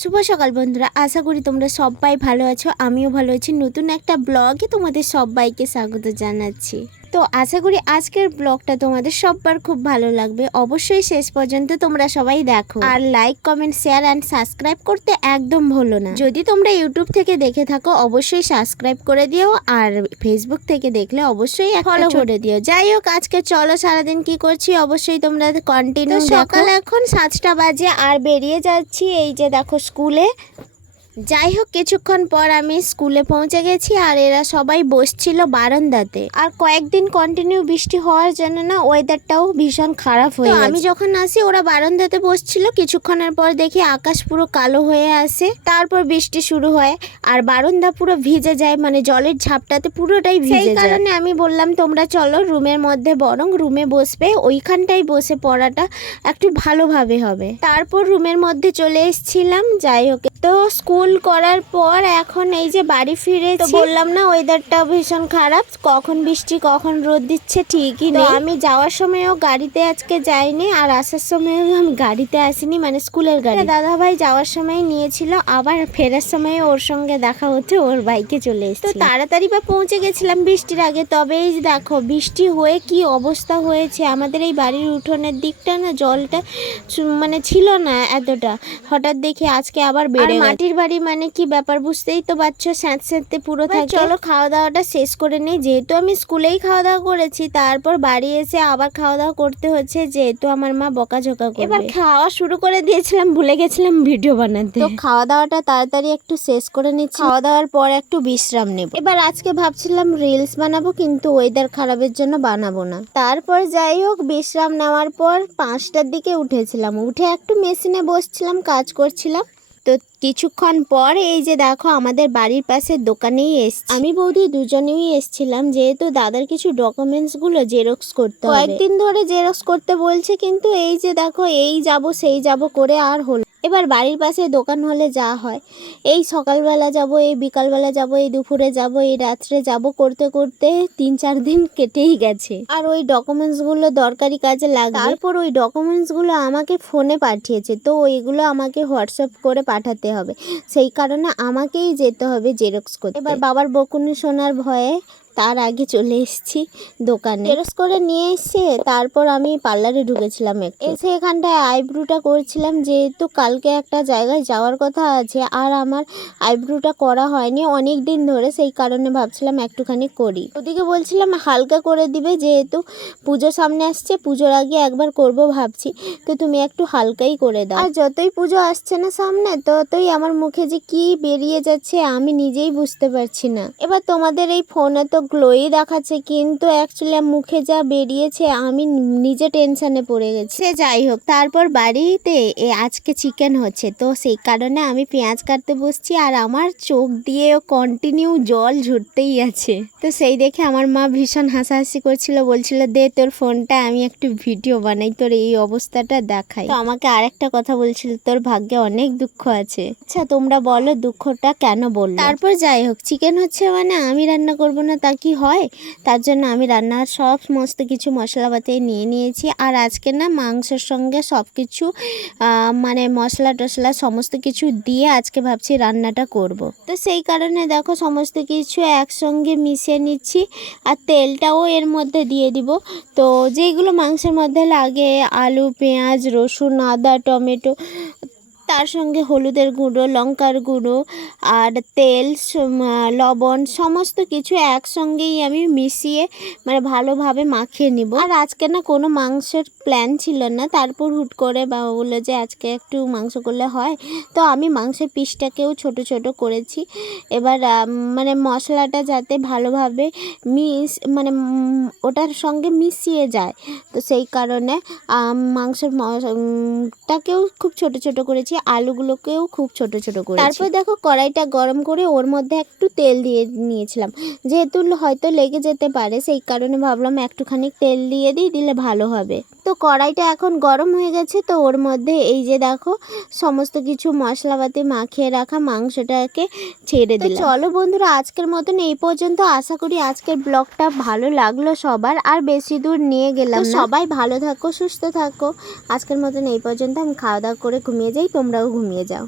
শুভ সকাল বন্ধুরা, আশা করি তোমরা সবাই ভালো আছো, আমিও ভালো আছি। নতুন একটা ব্লগে তোমাদের সবাইকে স্বাগত জানাচ্ছি। তো আশা করি আজকের ব্লগটা তোমাদের সবার খুব ভালো লাগবে। অবশ্যই শেষ পর্যন্ত তোমরা সবাই দেখো। আর like comment share and subscribe করতে একদম ভুলো না। যদি তোমরা ইউটিউব থেকে দেখে থাকো অবশ্যই সাবস্ক্রাইব করে দিও। আর ফেসবুক থেকে দেখলে অবশ্যই ফলো করে দিও। যাই হোক আজকে চলো সারাদিন কি করছি? অবশ্যই তোমরা কন্টিনিউ সকাল এখন সাতটা বাজে আর বেরিয়ে যাচ্ছি এই যে দেখো স্কুলে যাই হোক কিছুক্ষণ পর আমি স্কুলে পৌঁছে গেছি আর এরা সবাই বসছিল বারান্দাতে। আর কয়েকদিন কন্টিনিউ বৃষ্টি হওয়ার জন্য না ওয়েদারটাও ভীষণ খারাপ হয়ে গেছে আমি যখন আসি ওরা বারান্দাতে বসছিল। কিছুক্ষণের পর দেখি আকাশ পুরো কালো হয়ে আসে তারপর বৃষ্টি শুরু হয় আর বারান্দা পুরো ভিজে যায় মানে জলের ঝাপটাতে পুরোটাই ভিজে যায়। কারণে আমি বললাম তোমরা চলো রুমের মধ্যে বরং রুমে বসবে। ওইখানটাই বসে পড়াটা একটু ভালোভাবে হবে। তারপর রুমের মধ্যে চলে এসেছিলাম যাই হোক। তো স্কুল করার পর এখন এই যে বাড়ি ফিরে তো বললাম না ওয়েদারটা ভীষণ খারাপ। কখন বৃষ্টি কখন রোদ দিচ্ছে ঠিকই নেই। আমি যাওয়ার সময়ও গাড়িতে আজকে যাইনি আর আসার সময়ও আমি গাড়িতে আসিনি মানে স্কুলের গাড়ি। দাদা ভাই যাওয়ার সময় নিয়েছিল আবার ফেরার সময় ওর সঙ্গে দেখা হচ্ছে ওর বাইকে চলে এসেছে। তো তাড়াতাড়ি বা পৌঁছে গেছিলাম বৃষ্টির আগে তবে এই দেখো বৃষ্টি হয়ে কি অবস্থা হয়েছে আমাদের এই বাড়ির উঠোনের দিকটা না জলটা মানে ছিল না এতটা। হঠাৎ দেখি আজকে আবার বেড়ে মাটির বাড়ি মানে কি ব্যাপার বুঝতেই তো পারছ স্যাঁত স্যাঁতে পুরো থাকে। চলো খাওয়া দাওয়াটা শেষ করে নিই। যেহেতু আমি স্কুলেই খাওয়া দাওয়া করেছি তারপর বাড়ি এসে আবার খাওয়া দাওয়া করতে হচ্ছে যেহেতু আমার মা বকাঝকা করবে। এবার খাওয়া শুরু করে দিয়েছিলাম ভুলে গেছিলাম ভিডিও বানাতে। তো খাওয়া দাওয়াটা তাড়াতাড়ি একটু শেষ করে নিচ্ছি। খাওয়া দাওয়ার পর একটু বিশ্রাম নেব। এবার আজকে ভাবছিলাম রিলস বানাবো কিন্তু ওয়েদার খারাপের জন্য বানাবো না। তারপর যাই হোক বিশ্রাম নেওয়ার পর পাঁচটার দিকে উঠেছিলাম। উঠে একটু মেশিনে বসছিলাম কাজ করছিলাম। কিছুক্ষণ পর এই যে দেখো আমাদের বাড়ির পাশে দোকানেই এসছি। আমি বৌদি দুজনেই এসছিলাম, যেহেতু দাদার কিছু ডকুমেন্টসগুলো জেরক্স করতে কয়েকদিন ধরে জেরক্স করতে বলছে, কিন্তু এই যে দেখো, এই যাব, সেই যাব করে আর হলো এবার বাড়ির পাশে দোকান হলে যা হয়। এই সকালবেলা যাব, এই বিকালবেলা যাব, এই দুপুরে যাব, এই রাত্রে যাব করতে করতে তিন চার দিন কেটেই গেছে। আর ওই ডকুমেন্টসগুলো দরকারি কাজে লাগে তারপর ওই ডকুমেন্টসগুলো আমাকে ফোনে পাঠিয়েছে, তো ওইগুলো আমাকে হোয়াটসঅ্যাপ করে পাঠাতে হবে। সেই কারণে আমাকেই যেতে হবে জেরক্স করতে। এবার বাবার বকুনি শোনার ভয়ে তার আগে চলে এসেছি দোকানে। জেরক্স করে নিয়ে এসে তারপর আমি পার্লারে ঢুকেছিলাম একটু। এসে এখানটায় আইব্রুটা করছিলাম, যেহেতু কালকে একটা জায়গায় যাওয়ার কথা আছে আর আমার আইব্রুটা করা হয়নি অনেক দিন ধরে, সেই কারণে ভাবছিলাম একটুখানি করি। ওদিকে বলছিলাম, হালকা করে দিবে, যেহেতু পুজো সামনে আসছে, পুজোর আগে একবার করব ভাবছি। তো তুমি একটু হালকাই করে দাও। আর যতই পুজো আসছে না সামনে, ততই আমার মুখে যে কি বেরিয়ে যাচ্ছে আমি নিজেই বুঝতে পারছি না। এবার তোমাদের এই ফোনে তো গ্লোই দেখাচ্ছে কিন্তু অ্যাকচুয়ালি মুখে যা বেরিয়েছে আমি নিজে টেনশনে পড়ে গেছি। সে যাই হোক তারপর বাড়িতে এ আজকে চিকেন হচ্ছে তো সেই কারণে আমি পেঁয়াজ কাটতে বসছি আর আমার চোখ দিয়েও কন্টিনিউ জল ঝরতেই আছে। তো সেই দেখে আমার মা ভীষণ হাসাহাসি করছিল বলছিল দে তোর ফোনটা আমি একটু ভিডিও বানাই তোর এই অবস্থাটা দেখাই। তো আমাকে আরেকটা কথা বলছিল তোর ভাগ্যে অনেক দুঃখ আছে। আচ্ছা তোমরা বলো দুঃখটা কেন বলল? তারপর যাই হোক চিকেন হচ্ছে মানে আমি রান্না করব না তা কি হয়? তার জন্য আমি রান্নার সব সমস্ত কিছু মশলাপাতি নিয়ে নিয়েছি। আর আজকে না মাংসের সঙ্গে সব কিছু মানে মশলা টশলা সমস্ত কিছু দিয়ে আজকে ভাবছি রান্নাটা করব। তো সেই কারণে দেখো সমস্ত কিছু একসঙ্গে মিশিয়ে নিচ্ছি আর তেলটাও এর মধ্যে দিয়ে দিব। তো যেগুলো মাংসের মধ্যে লাগে আলু, পেঁয়াজ, রসুন, আদা, টমেটো তার সঙ্গে হলুদের গুঁড়ো, লঙ্কার গুঁড়ো আর তেল লবণ সমস্ত কিছু একসঙ্গেই আমি মিশিয়ে মানে ভালোভাবে মাখিয়ে নিব। আর আজকে না কোনো মাংসের প্ল্যান ছিল না। তারপর হুট করে বাবা বলল যে আজকে একটু মাংস করলে হয়। তো আমি মাংসের পিসটাকেও ছোট ছোট করেছি। এবার মানে মশলাটা যাতে ভালোভাবে মিস মানে ওটার সঙ্গে মিশিয়ে যায়। তো সেই কারণে মাংসের টাকেও খুব ছোট ছোট করেছি। আলুগুলোকেও খুব ছোট ছোট করেছি। তারপর দেখো কড়াইটা গরম করে ওর মধ্যে একটু তেল দিয়ে নিয়েছিলাম। যেহেতু হয়তো লেগে যেতে পারে সেই কারণে ভাবলাম একটুখানি তেল দিয়ে দিই দিলে ভালো হবে। তো কড়াইটা এখন গরম হয়ে গেছে তো ওর মধ্যে এই যে দেখো সমস্ত কিছু মশলাপাতি মাখিয়ে রাখা মাংসটাকে ছেড়ে দিলাম। চলো বন্ধুরা আজকের মতন এই পর্যন্ত। আশা করি আজকের ব্লগটা ভালো লাগল সবার আর বেশি দূর নিয়ে গেলাম সবাই ভালো থাকো সুস্থ থাকো। আজকের মতন এই পর্যন্ত আমি খাওয়া দাওয়া করে ঘুমিয়ে যাই তোমরাও ঘুমিয়ে যাও।